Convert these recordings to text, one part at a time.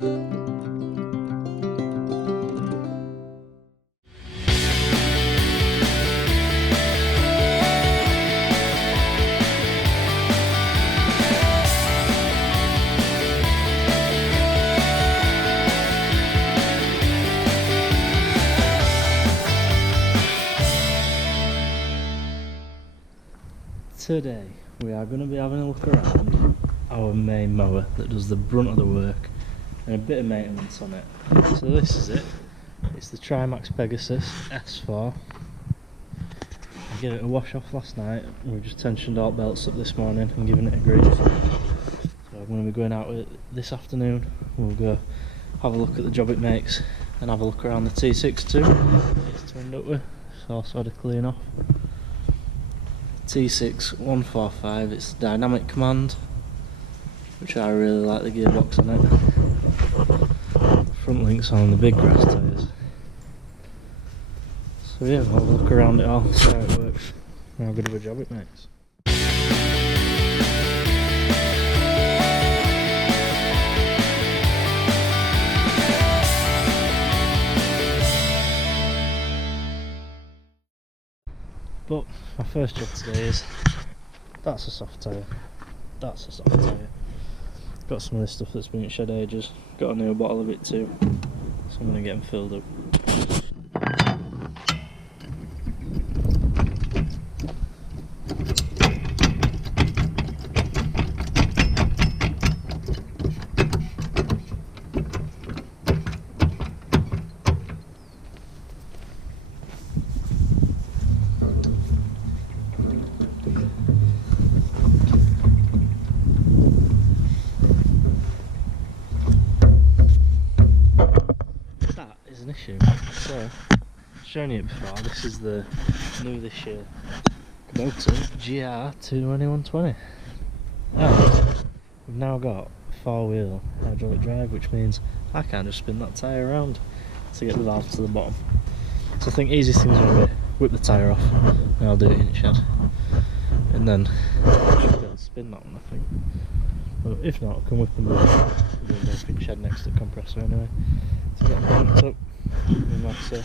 Today we are going to be having a look around our main mower that does the brunt of the work and a bit of maintenance on it. So this is it. It's the Trimax Pegasus S4. I gave it a wash off last night. We've just tensioned all belts up this morning and given it a grease. So I'm going to be going out with it this afternoon. We'll go have a look at the job it makes and have a look around the T6 too. It's turned up with, so I'll sort of clean off. T6.145, it's dynamic command, which I really like the gearbox on it. Front links on the big grass tyres. So yeah, we'll have a look around it all, see how it works, and how good of a job it makes. But my first job today is, that's a soft tyre, that's a soft tyre. Got some of this stuff that's been in shed ages, got a new bottle of it too, so I'm going to get them filled up. An issue. So, shown you it before, this is the new this year Motor GR2120. And we've now got 4-wheel hydraulic drive, which means I can't just spin that tyre around to get the valve to the bottom. So I think easiest thing is going to be whip the tyre off, and I'll do it in the shed. And then I should be able to spin that one, I think. But if not, I can whip them both. We'll do both in the shed next to the compressor anyway. To get them hooked up. And like I say,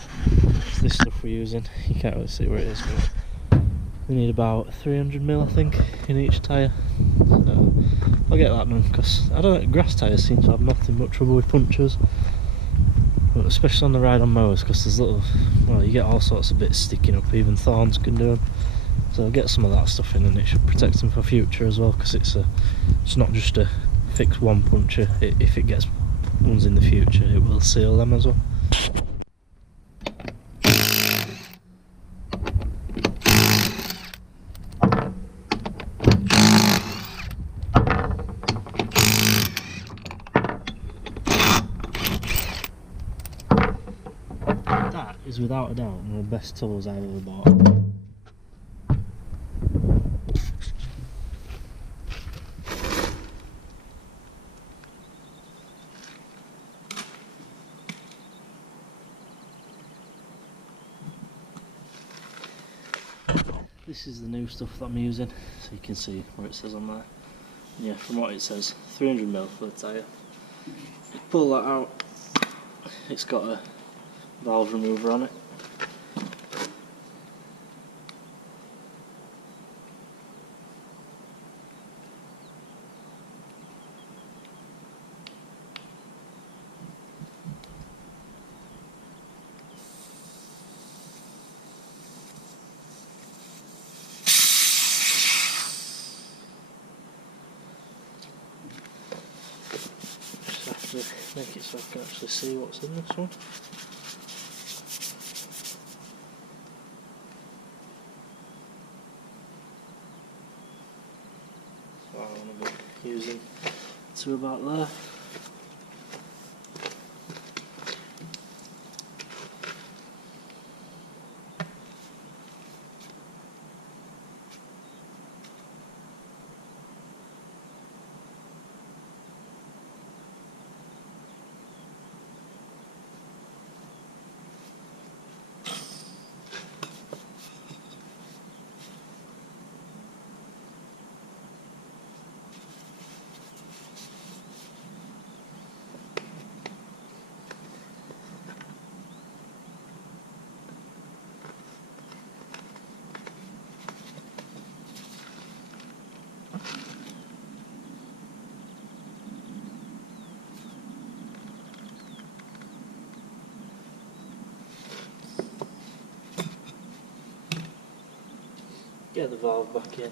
it's this stuff we're using. You can't really see where it is, but we need about 300mm I think in each tyre. So I'll get that done, because I don't know, grass tyres seem to have nothing but trouble with punctures, but especially on the ride on mowers, because there's little, well, you get all sorts of bits sticking up, even thorns can do them. So I'll get some of that stuff in, and it should protect them for future as well, because it's not just a fix one puncture. If it gets ones in the future, it will seal them as well. That is without a doubt one of the best tools I've ever bought. This is the new stuff that I'm using, so you can see where it says on there. Yeah, from what it says, 300mm for the tyre. You pull that out, it's got a valve remover on it. Make it so I can actually see what's in this one. So I want to be using to about there. Get the valve back in.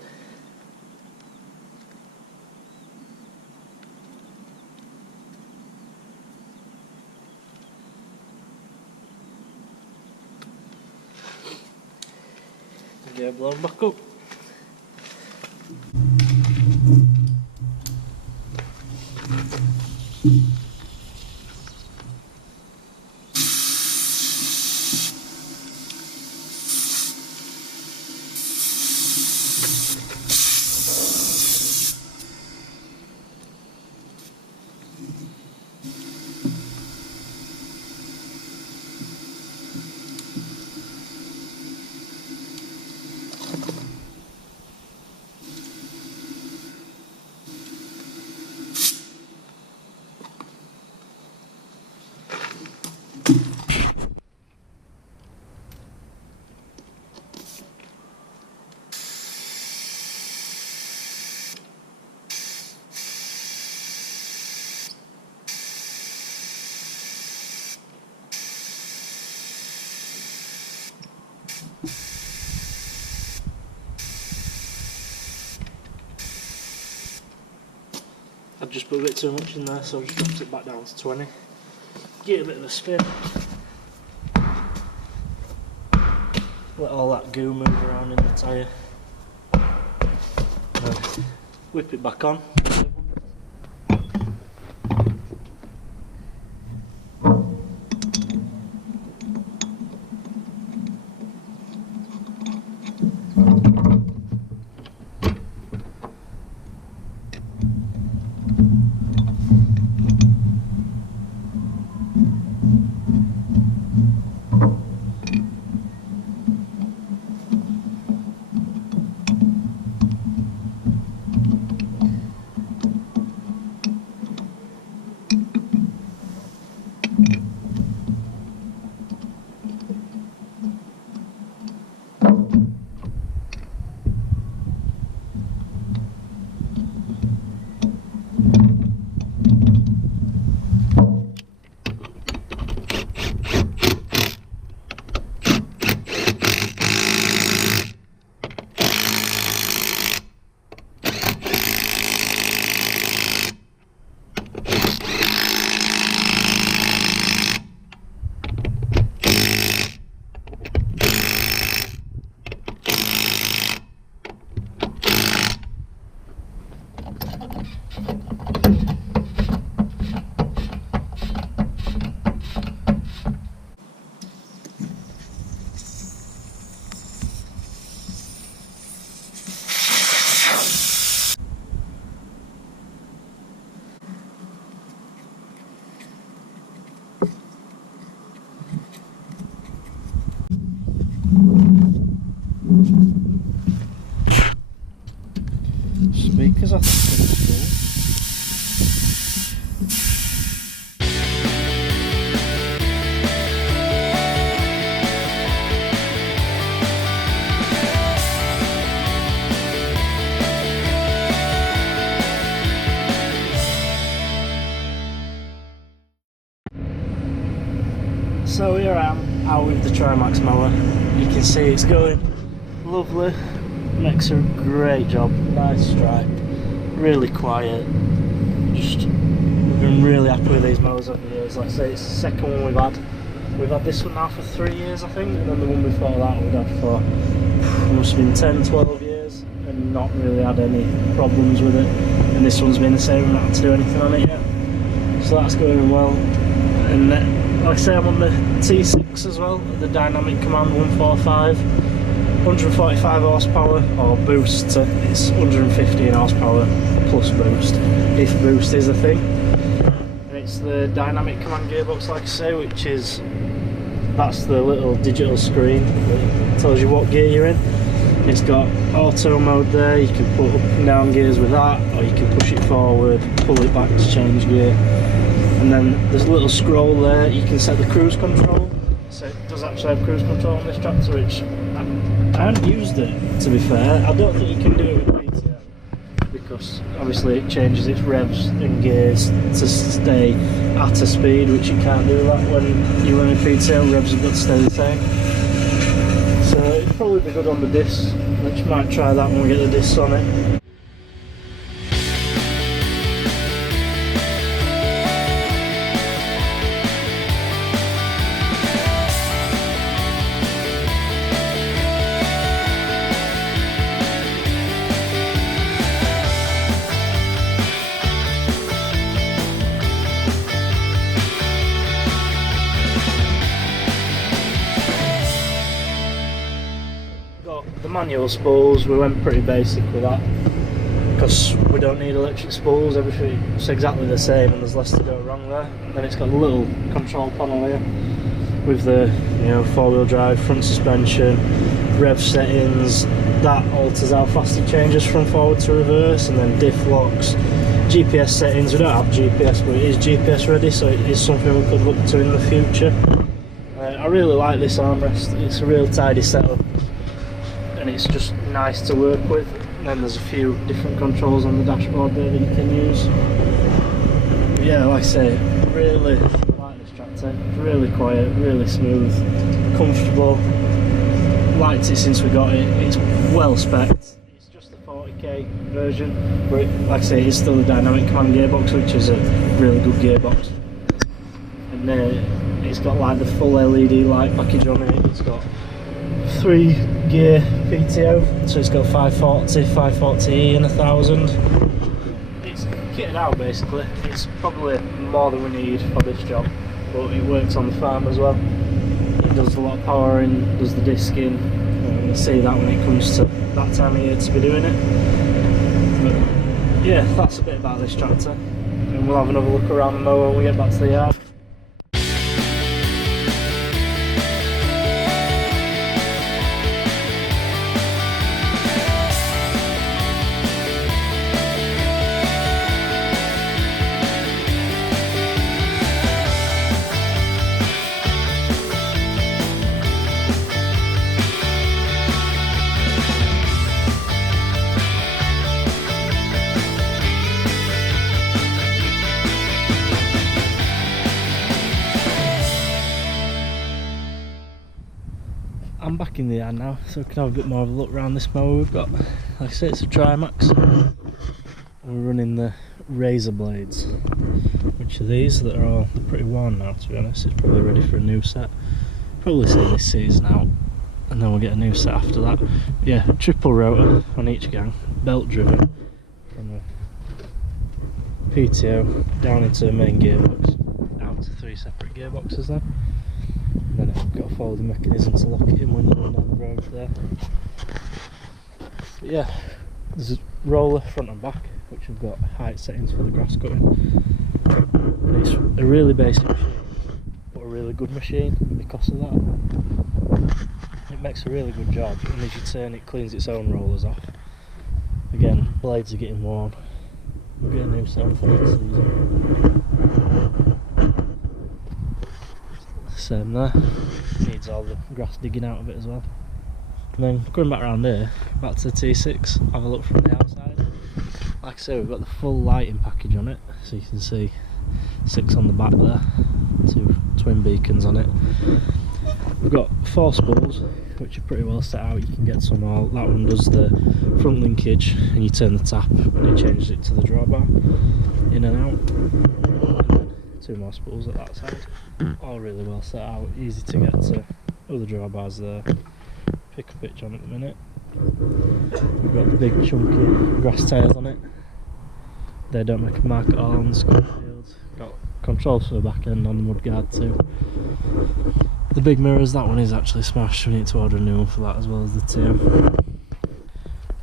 And get it blown back up. I've just put a bit too much in there, so I just dropped it back down to 20. Get a bit of a spin. Let all that goo move around in the tyre. Whip it back on. Speakers, I think, pretty cool. So here I am out with the Trimax mower. You can see it's going lovely, makes a great job, nice stripe, really quiet. Just we've been really happy with these mowers over the years. Like I say, it's the second one we've had. We've had this one now for 3 years I think, and then the one before that we'd had for must have been 10, 12 years and not really had any problems with it. And this one's been the same, not had to do anything on it yet. So that's going well. And like I say, I'm on the T6 as well, the Dynamic Command 145, 145 horsepower, or boost, it's 115 horsepower plus boost, if boost is a thing. And it's the Dynamic Command gearbox, like I say, which is, that's the little digital screen that tells you what gear you're in. It's got auto mode there, you can put up and down gears with that, or you can push it forward, pull it back to change gear. And then there's a little scroll there, you can set the cruise control. So it does actually have cruise control on this tractor, which I haven't used it, to be fair. I don't think you can do it with PTO, because obviously it changes its revs and gears to stay at a speed, which you can't do that when you run a PTO. Revs have got to stay the same. So it'd probably be good on the discs, which might try that when we get the discs on it. The manual spools, we went pretty basic with that because we don't need electric spools, everything's exactly the same and there's less to go wrong there. Then it's got a little control panel here with the, you know, four-wheel drive, front suspension, rev settings, that alters how fast it changes from forward to reverse, and then diff locks, GPS settings. We don't have GPS, but it is GPS ready, so it is something we could look to in the future. I really like this armrest, it's a real tidy setup and it's just nice to work with. And then there's a few different controls on the dashboard there that you can use. But yeah, like I say, really like this tractor. It's really quiet, really smooth, comfortable. Liked it since we got it. It's well spec'd. It's just the 40k version, but like I say, it's still the dynamic command gearbox, which is a really good gearbox. And it's got like the full LED light package on it. It's got 3 gear PTO, so it's got 540, 540E and 1000. It's kitted out basically. It's probably more than we need for this job, but it works on the farm as well. It does a lot of powering, does the disking. You'll see that when it comes to that time of year to be doing it. But yeah, that's a bit about this tractor, and we'll have another look around the mower when we get back to the yard. I'm back in the yard now, so we can have a bit more of a look around this mower we've got. Like I say, it's a Trimax. We're running the razor blades, which are these that are all pretty worn now, to be honest. It's probably ready for a new set. Probably see this season out, and then we'll get a new set after that. But yeah, triple rotor on each gang, belt driven from a PTO down into a main gearbox, down to 3 separate gearboxes then. And then I've got a folding mechanism to lock it in when you're going down the road there. But yeah, there's a roller front and back, which have got height settings for the grass cutting. And it's a really basic machine, but a really good machine because of that. It makes a really good job, and as you turn it cleans its own rollers off. Again, blades are getting worn. We'll get a new set for next season. Same there, needs all the grass digging out of it as well. And then going back around here, back to the T6, have a look from the outside. Like I say, we've got the full lighting package on it, so you can see 6 on the back there, 2 twin beacons on it. We've got 4 spools, which are pretty well set out. You can get some all. That one does the front linkage, and you turn the tap and it changes it to the drawbar, in and out. And then 2 more spools at that side. All really well set out, easy to get to. Other drawbars there. Pick a pitch on at the minute. We've got the big chunky grass tails on it. They don't make a mark at all on the fields. Got controls for the back end on the mudguard too. The big mirrors, that one is actually smashed. We need to order a new one for that, as well as the TM.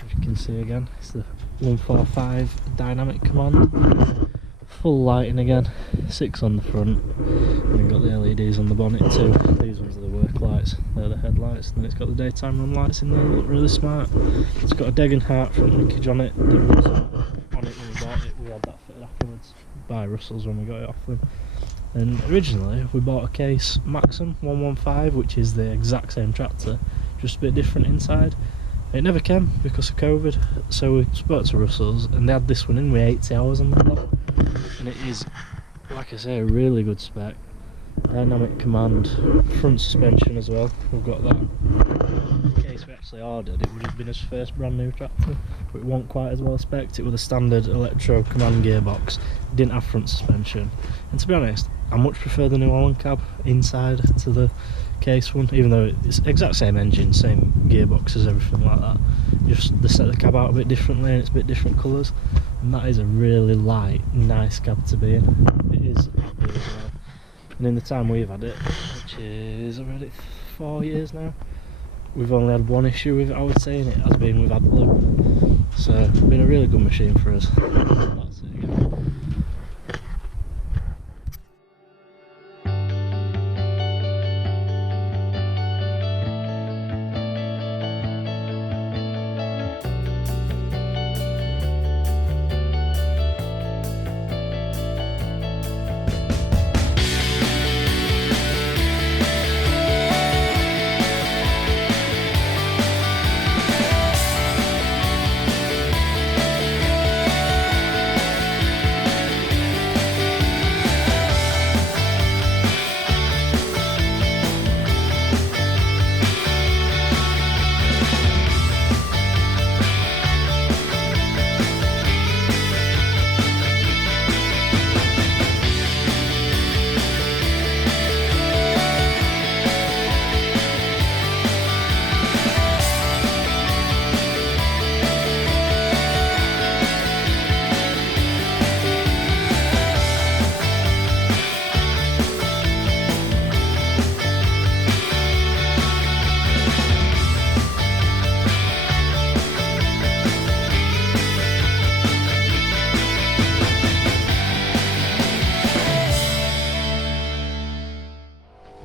As you can see again, it's the 145 dynamic command. Full lighting again, 6 on the front, and we've got the LEDs on the bonnet too. These ones are the work lights, they're the headlights, and then it's got the daytime run lights in there, they look really smart. It's got a Degenhardt front linkage on it that was on it when we bought it. We had that fitted afterwards by Russell's when we got it off them. And originally we bought a case Maxim 115, which is the exact same tractor, just a bit different inside. It never came because of COVID, so we spoke to Russell's and they had this one in with 80 hours on the clock. And it is, like I say, a really good spec. dynamic command, front suspension as well. We've got that. In case we actually ordered, it would have been his first brand new tractor, but it wasn't quite as well spec'd. It was a standard electro command gearbox. It didn't have front suspension, and to be honest, I much prefer the New Holland cab inside to the case one, even though it's exact same engine, same gearboxes, everything like that. Just they set the cab out a bit differently and it's a bit different colours, and that is a really light, nice cab to be in. It is happy as well. And in the time we've had it, which is already 4 years now, we've only had one issue with it, I would say, and it has been we've had blue. So it's been a really good machine for us. That's it again.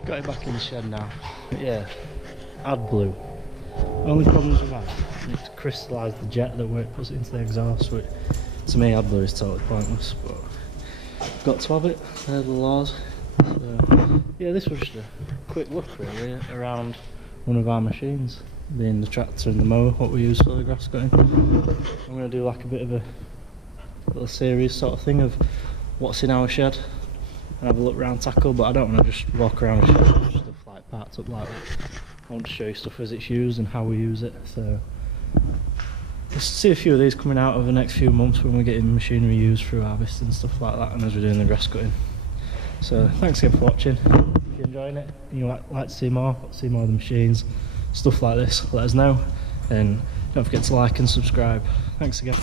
Got it back in the shed now. But yeah, add blue. Only problems we've had, it's crystallised the jet that it puts into the exhaust, which to me AdBlue is totally pointless, but got to have it, they're the laws. So yeah, this was just a quick look really around one of our machines, being the tractor and the mower, what we use for the grass cutting. I'm going to do like a bit of a little series sort of thing of what's in our shed and have a look around tackle, but I don't want to just walk around the shed with stuff like parts up like that. I want to show you stuff as it's used and how we use it. So we'll see a few of these coming out over the next few months when we're getting machinery used through harvest and stuff like that, and as we're doing the grass cutting. So thanks again for watching. If you're enjoying it and you like to see more of the machines, stuff like this, let us know, and don't forget to like and subscribe. Thanks again.